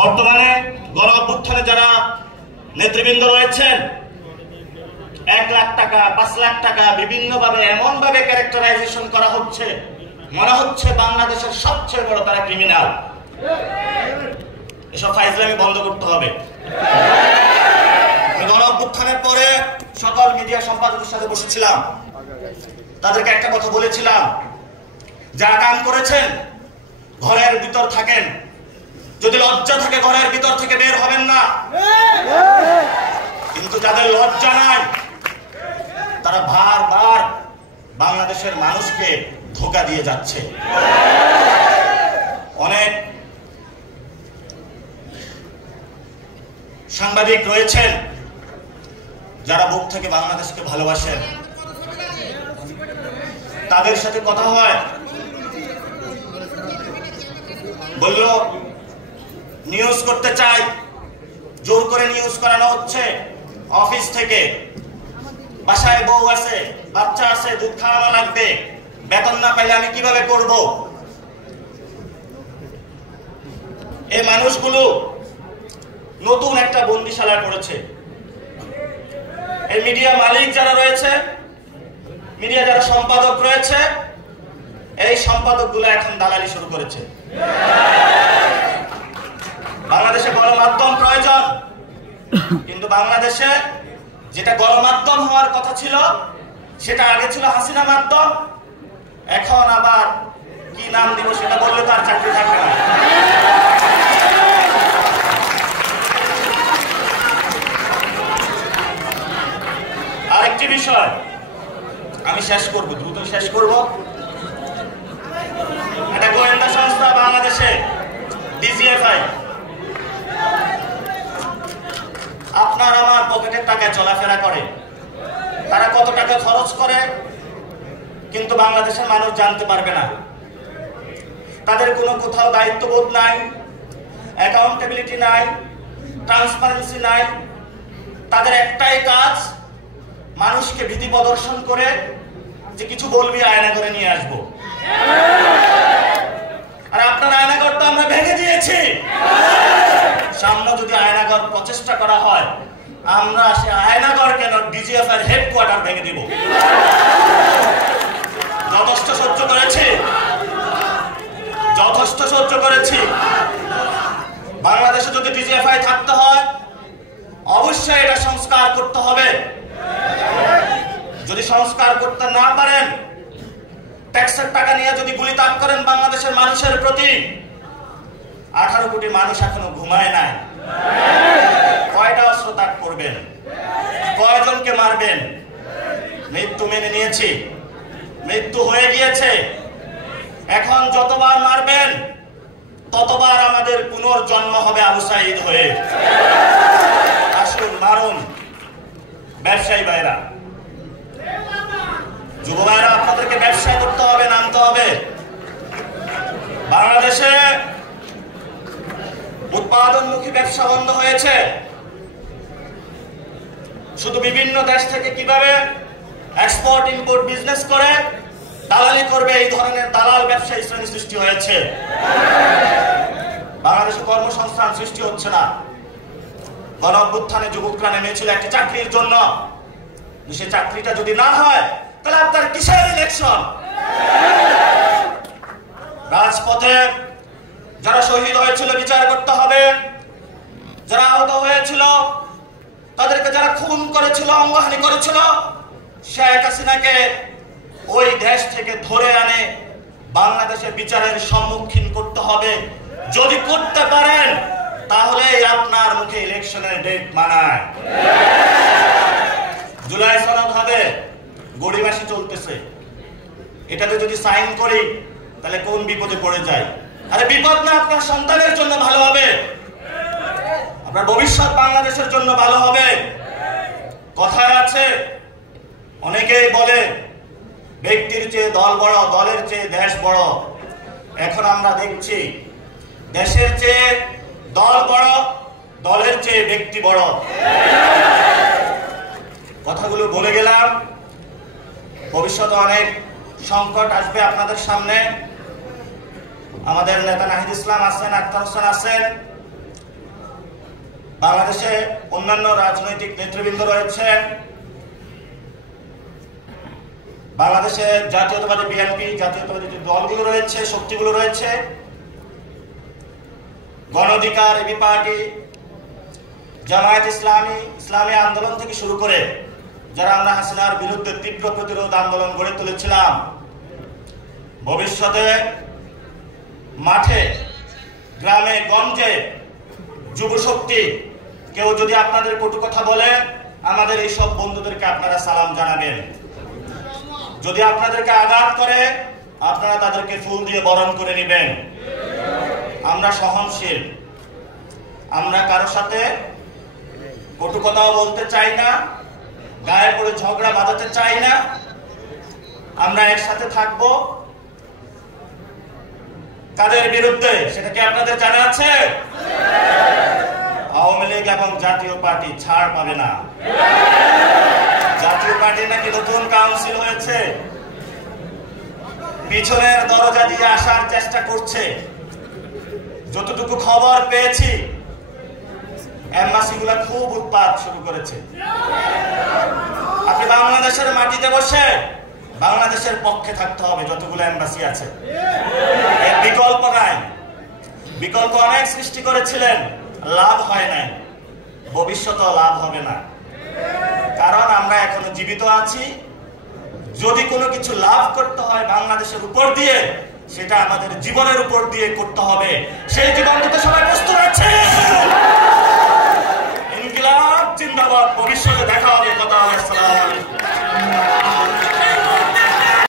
বর্তমানে গণ অভ্যুত্থানে যারা নেতৃবৃন্দ রয়েছেন 1 লাখ টাকা 5 লাখ টাকা বিভিন্নভাবে এমনভাবে ক্যারেক্টারাইজেশন করা হচ্ছে, মনে হচ্ছে বাংলাদেশের সবচেয়ে বড় তারা ক্রিমিনাল। এসব ফাইজলামি বন্ধ করতে হবে। গণ অভ্যুত্থানের পরে সকল মিডিয়া সম্পাদকের সাথে বসেছিলাম, তাদেরকে একটা কথা বলেছিলাম, যা কাম করেছেন ঘরের ভিতর থাকেন, যদি লজ্জা থাকে ঘরের ভিতর থেকে বের হবেন না। কিন্তু যাদের লজ্জা নাই তারা বারবার বাংলাদেশের মানুষকে ধোঁকা দিয়ে যাচ্ছে। অনেক সাংবাদিক রয়েছেন যারা বুক থেকে বাংলাদেশকে ভালোবাসেন, তাদের সাথে কথা হয়, বলল নিউজ করতে চাই, জোর করে নিউজ করানো হচ্ছে অফিস থেকে। বাসায় বউ আছে, বাচ্চা আছে, দুধ খাওয়ানো লাগবে, বেতন না পাইলে আমি কিভাবে করব? এই মানুষগুলো নতুন একটা বন্দিশালা করেছে। এই মিডিয়া মালিক যারা রয়েছে, মিডিয়া যারা সম্পাদক রয়েছে, এই সম্পাদকগুলো এখন দালালি শুরু করেছে। বাংলাদেশে গণমাধ্যম প্রয়োজন, কিন্তু বাংলাদেশে যেটা গণমাধ্যম হওয়ার কথা ছিল সেটা আগে ছিল হাসিনা মাধ্যম, এখন আবার কি নাম দিব সেটা বললে তার চাকরি থাকবে না। আরেকটি বিষয় আমি শেষ করব, দ্রুত শেষ করব। একটা গোয়েন্দা সংস্থা বাংলাদেশে ডিজিএফআই আপনার আমার পকেটের টাকায় চলাফেরা করে। তারা কত টাকা খরচ করে কিন্তু বাংলাদেশের মানুষ জানতে পারবে না। তাদের কোনো কোথাও দায়িত্ববোধ নাই, অ্যাকাউন্টেবিলিটি নাই, ট্রান্সপারেন্সি নাই। তাদের একটাই কাজ, মানুষকে ভীতি প্রদর্শন করে যে কিছু বলবি আয়না করে নিয়ে আসবো। আর আপনার আয়নাঘর তো আমরা ভেঙে দিয়েছি। সামনে যদি আয়নাঘর প্রচেষ্টা করা হয়, আমরা সে আয়নাঘর কেন ডিজিএফআই হেডকোয়ার্টার ভেঙে দিব। যথেষ্ট সহ্য করেছি, যথেষ্ট সহ্য করেছি। বাংলাদেশে যদি ডিজিএফআই থাকতে হয় অবশ্যই এটা সংস্কার করতে হবে। যদি সংস্কার করতে না পারেন, ট্যাক্সের টাকা নিয়ে যদি গুলিতাক করেন বাংলাদেশের মানুষের প্রতি, 18 কোটি মানুষ এখনো ঘুমায় নাই। কয়টা অস্ত্র তাক করবেন, কয়জনকে মারবেন? মৃত্যু মেনে নিয়েছি, মৃত্যু হয়ে গিয়েছে। এখন যতবার মারবেন ততবার আমাদের পুনর্জন্ম হবে আবু সাঈদ হয়ে। আসুন মারুন। ব্যবসায়ী ভাইরা, যুব ভাইরা, আপনাদেরকে ব্যবসা করতে হবে, নামতে হবে। বাংলাদেশে উৎপাদনমুখী ব্যবসা বন্ধ হয়েছে। শুধু বিভিন্ন দেশ থেকে কিভাবে এক্সপোর্ট ইম্পোর্ট বিজনেস করে দালালি করবে, এই ধরনের দালাল ব্যবসায়ী শ্রেণী সৃষ্টি হয়েছে। বাংলাদেশে কর্মসংস্থান সৃষ্টি হচ্ছে না। গণ অভ্যুত্থানে যুবকরা নেমেছিল একটি চাকরির জন্য। সে চাকরিটা যদি না হয় তাহলে আপনার কিসের ইলেকশন? রাজপথে যারা শহীদ হয়েছিল বিচার করতে হবে, যারা আহত হয়েছিল, তাদেরকে যারা খুন করেছিল, অঙ্গহানি করেছিল, শেখ হাসিনাকে ওই দেশ থেকে ধরে আনে বাংলাদেশে বিচারের সম্মুখীন করতে হবে। যদি করতে পারেন তাহলে আপনার মুখে ইলেকশনের ডেট মানায়। জুলাই সনদ হবে, গড়িমাসি চলতেছে, এটাতে যদি সাইন করি তাহলে কোন বিপদে পড়ে যায়? আরে বিপদ না, আপনার সন্তানের জন্য ভালো হবে, আপনার ভবিষ্যৎ বাংলাদেশের জন্য ভালো হবে। কথায় আছে, অনেকেই বলে ব্যক্তির চেয়ে দল বড়, দলের চেয়ে দেশ বড়। এখন আমরা দেখছি দেশের চেয়ে দল বড়, দলের চেয়ে ব্যক্তি বড়। কথাগুলো বলে গেলাম। ভবিষ্যতে অনেক সংকট আসবে আপনাদের সামনে। আমাদের নেতা নাহিদ ইসলাম আছেন, আক্তার হোসেন আছেন, বাংলাদেশে অন্যান্য রাজনৈতিক নেতৃবৃন্দ রয়েছেন। বাংলাদেশে জাতীয়তাবাদী বিএনপি, জাতীয়তাবাদী যে দলগুলো রয়েছে, শক্তিগুলো রয়েছে, গণ অধিকার, এবি পার্টি, জামায়াত ইসলামী, ইসলামী আন্দোলন থেকে শুরু করে যারা আমরা হাসিনার বিরুদ্ধে তীব্র প্রতিরোধ আন্দোলন গড়ে তুলেছিলাম, ভবিষ্যতে মাঠে, গ্রামে, গঞ্জে যুব শক্তি কেউ যদি আপনাদের কটু কথা বলে, আমাদের এই সব বন্ধুদেরকে আপনারা সালাম জানাবেন। যদি আপনাদেরকে আঘাত করে, আপনারা তাদেরকে ফুল দিয়ে বরণ করে নেবেন। আমরা সহনশীল, আমরা কারো সাথে কটু কথাও বলতে চাই না, গায়ে পড়ে ঝগড়া বাঁধাতে চাই না। আমরা একসাথে থাকবো। কাদের বিরুদ্ধে সেটা কি আপনাদের জানা আছে? আওয়ামী লীগ এবং জাতীয় পার্টি ছাড় পাবে না। জাতীয় পার্টি নাকি নতুন কাউন্সিল হয়েছে, পিছনের দরজা দিয়ে আসার চেষ্টা করছে। যতটুকু খবর পেয়েছি, এমবাসিগুলো খুব উৎপাত শুরু করেছে। আপনি বাংলাদেশের মাটিতে বসে বাংলাদেশের পক্ষে থাকতে হবে। যতগুলো এমবাসি আছে, এর বিকল্প নাই। বিকল্প অনেক সৃষ্টি করেছিলেন, লাভ হয় নাই, ভবিষ্যতেও লাভ হবে না। কারণ আমরা এখনো জীবিত আছি। যদি কোনো কিছু লাভ করতে হয় বাংলাদেশের উপর দিয়ে, সেটা আমাদের জীবনের উপর দিয়ে করতে হবে। সেই জীবন দিতে সবাই প্রস্তুত আছে। ইনকিলাব জিন্দাবাদ। ভবিষ্যতে দেখা হবে। কথা হবে। আসসালামু আলাইকুম।